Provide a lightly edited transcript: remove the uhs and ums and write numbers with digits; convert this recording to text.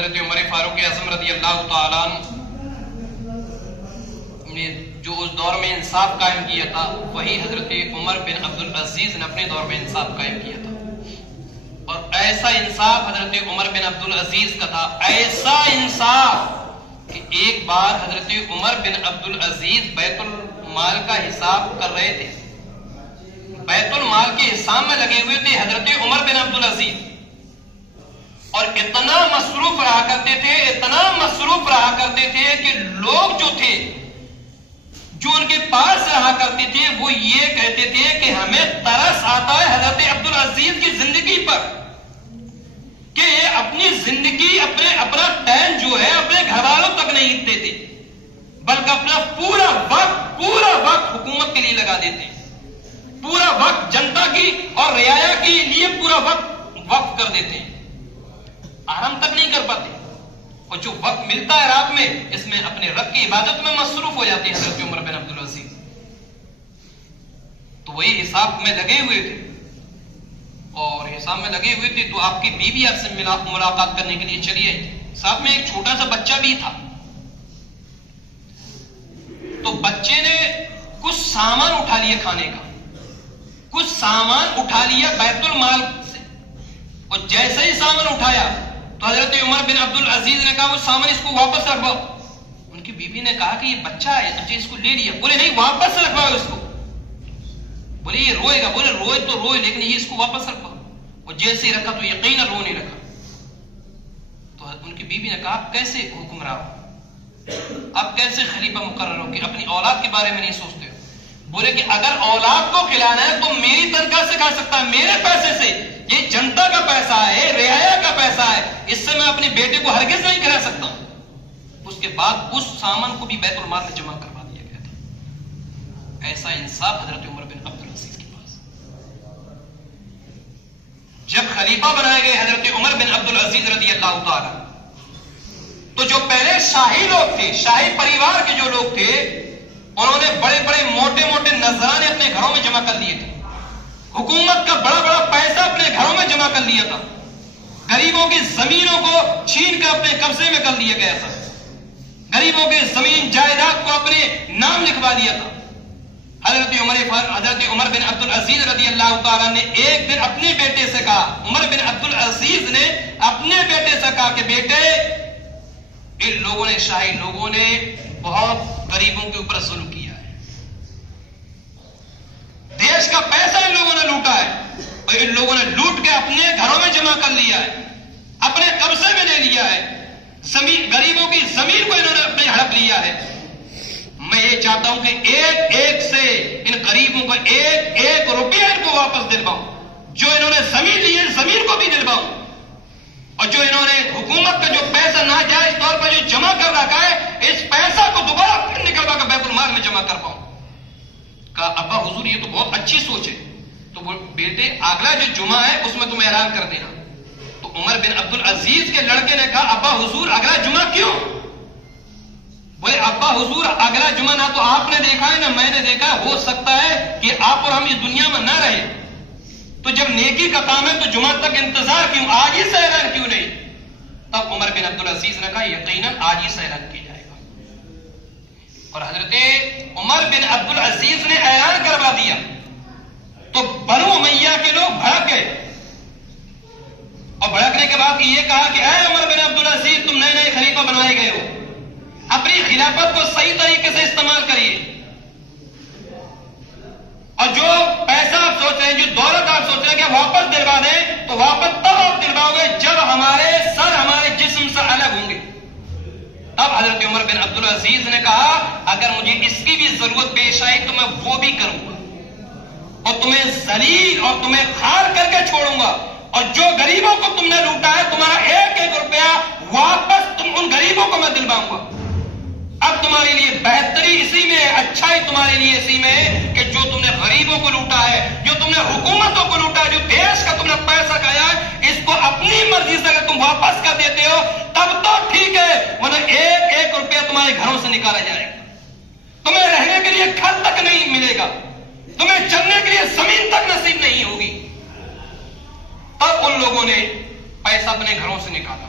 حضرت عمر فاروق اعظم رضی اللہ تعالیٰ نے جو اس دور میں انصاف قائم کیا تھا وہی حضرت عمر بن عبدالعزیز نے اپنے دور میں انصاف قائم کیا تھا. اور ایسا انصاف حضرت عمر بن عبدالعزیز کا تھا, ایسا انصاف کہ ایک بار حضرت عمر بن عبدالعزیز بیت المال کا حساب کر رہے تھے, بیت المال کے حساب میں لگے ہوئے تھے حضرت عمر بن عبدالعزیز, اور اتنا مصروف رہا کرتے تھے, اتنا مصروف رہا کرتے تھے کہ لوگ جو تھے جو ان کے پاس رہا کرتے تھے وہ یہ کہتے تھے کہ ہمیں ترس آتا ہے حضرت عبدالعزیز کی زندگی پر کہ یہ اپنی زندگی اپنا ٹائم جو ہے اپنے گھر والوں تک نہیں دیتے تھے بلکہ اپنا پورا وقت حکومت کے لیے لگا دیتے, پورا وقت جنتا کی اور رعایا کے لیے پورا وقت کر دیتے ہیں, آرام تک نہیں کر پاتے, اور جو وقت ملتا ہے رات میں اس میں اپنے رب کی عبادت میں مصروف ہو جاتے ہیں حضرت عمر بن عبدالعزیز. تو وہی حساب میں لگے ہوئے تھے, اور حساب میں لگے ہوئے تھے تو آپ کی بیوی آپ سے ملاقات کرنے کے لیے چلی آئی, ساتھ میں ایک چھوٹا سا بچہ بھی تھا. تو بچے نے کچھ سامان اٹھا لیا کھانے کا, کچھ سامان اٹھا لیا بیت المال سے, اور جیسے ہی سامان اٹھایا تو حضرت عمر بن عبدالعزیز نے کہا وہ سامان اس کو واپس رکھواؤ. ان کی بیوی نے کہا کہ یہ بچہ ہے, اچھا اس کو لے لیا. بولے نہیں, واپس رکھواؤ اس کو. بولے یہ روئے گا. بولے روئے تو روئے لیکن یہ اس کو واپس رکھواؤ. اور جیسے ہی رکھا تو یقیناً رونے لگا. تو ان کی بیوی نے کہا آپ کیسے حکمراں ہو, آپ کیسے خلیفہ مقرر ہو کہ اپنی اولاد کے بارے میں نہیں سوچتے ہو. بولے کہ اگر اولاد کو کھلانا ہے تو میری تنخواہ سے کھا سکتا ہے, میرے پیسے سے, یہ جنتا کا پیسہ ہے, رعایا کا پیسہ ہے, اس سے میں اپنے بیٹے کو ہرگز نہیں کھلا سکتا ہوں. اس کے بعد اس سامان کو بھی بیت المال میں جمع کروا دیا گیا تھا. ایسا انصاف حضرت عمر بن عبدالعزیز کے پاس. جب خلیفہ بنائے گئے حضرت عمر بن عبدالعزیز رضی اللہ تعالی, تو جو پہلے شاہی لوگ تھے, شاہی پریوار کے جو لوگ تھے, انہوں نے بڑے بڑے موٹے نذرانے اپنے گھروں میں جمع کر لیے تھے. حکومت کا بڑا پیسہ اپنے گھروں میں جمع کر لیا تھا. غریبوں کی زمینوں کو چھین کر اپنے قبضے میں کر لیا گیا تھا. غریبوں کے زمین جائیداد کو اپنے نام لکھوا دیا تھا. حضرت عمر بن عبدالعزیز رضی اللہ تعالیٰ نے ایک دن اپنے بیٹے سے کہا, عمر بن عبدالعزیز نے اپنے بیٹے سے کہا کہ بیٹے, ان لوگوں نے, شاہی لوگوں نے بہت غریبوں کے اوپر ظلم کیا ہے, دیش کا پیسہ ان لوگوں نے لوٹا ہے, اور ان لوگوں نے لوٹ کے اپنے گھروں میں جمع کر لیا ہے, اپنے قبضے میں لے لیا ہے. غریبوں کی زمین کو انہوں نے اپنے ہڑپ لیا ہے. میں یہ چاہتا ہوں کہ ایک سے ان غریبوں کو ایک روپیہ ان کو واپس دلواؤں. جو انہوں نے زمین لی ہے زمین کو بھی دلواؤں, اور جو انہوں نے حکومت کا جو پیسہ ناجائز طور پر جو جمع کر رکھا ہے اس پیسہ کو دوبارہ پھر نکلوا کر بیت المال میں جمع کر پاؤں. کہا ابا حضور یہ تو بہت اچھی سوچ ہے, تو بیٹے اگلا جو جمعہ ہے اس میں تم اعلان کر دینا. تو عمر بن عبدالعزیز کے لڑکے نے کہا ابا حضور اگلا جمعہ کیوں؟ بولے ابا حضور اگلا جمعہ نہ تو آپ نے دیکھا ہے نہ میں نے دیکھا ہے, ہو سکتا ہے کہ آپ اور ہم اس دنیا میں نہ رہے, تو جب نیکی کا کام ہے تو جمعہ تک انتظار کیوں, آج ہی سے اعلان کیوں نہیں؟ تب عمر بن عبدالعزیز نے کہا یقیناً آج ہی سے اعلان کیا جائے گا. اور حضرت عمر بن عبدالعزیز نے اعلان کروا دیا تو بنو امیہ کے لوگ بھڑک گئے, اور بھڑکنے کے بعد یہ کہا کہ اے عمر بن عبدالعزیز تم نئے خلیفہ بنائے گئے ہو, اپنی خلافت کو صحیح طریقے سے استعمال کریے, اور جو پیسہ آپ سوچ رہے ہیں, جو دولت آپ سوچ رہے ہیں کہ واپس دلوا دیں, تو واپس تب آپ دلواؤ گے جب ہمارے سر ہمارے جسم سے الگ ہوں گے. تب حضرت عمر بن عبدالعزیز نے کہا اگر مجھے اس کی بھی ضرورت پیش آئی تو میں وہ بھی کروں گا, اور تمہیں ذلیل اور تمہیں خار کر کے چھوڑوں گا, اور جو غریبوں کو تم نے لوٹا ہے تمہارا ایک روپیہ واپس ان غریبوں کو میں دلواؤں گا. اب تمہارے لیے بہتری اسی میں ہے, اچھائی تمہارے لیے اسی میں ہے کہ جو تم نے غریبوں کو لوٹا ہے, جو تم نے حکومتوں کو لوٹا ہے, جو دیش کا تم نے پیسہ کھایا ہے, اس کو اپنی مرضی سے اگر تم واپس کر دیتے ہو تب تو ٹھیک ہے, ورنہ ایک روپیہ تمہارے گھروں سے نکالا جائے گا. تمہیں رہنے کے لیے گھر تک نہیں ملے گا, تمہیں چلنے کے لیے زمین تک نصیب نہیں ہوگی. تب ان لوگوں نے پیسہ اپنے گھروں سے نکالا,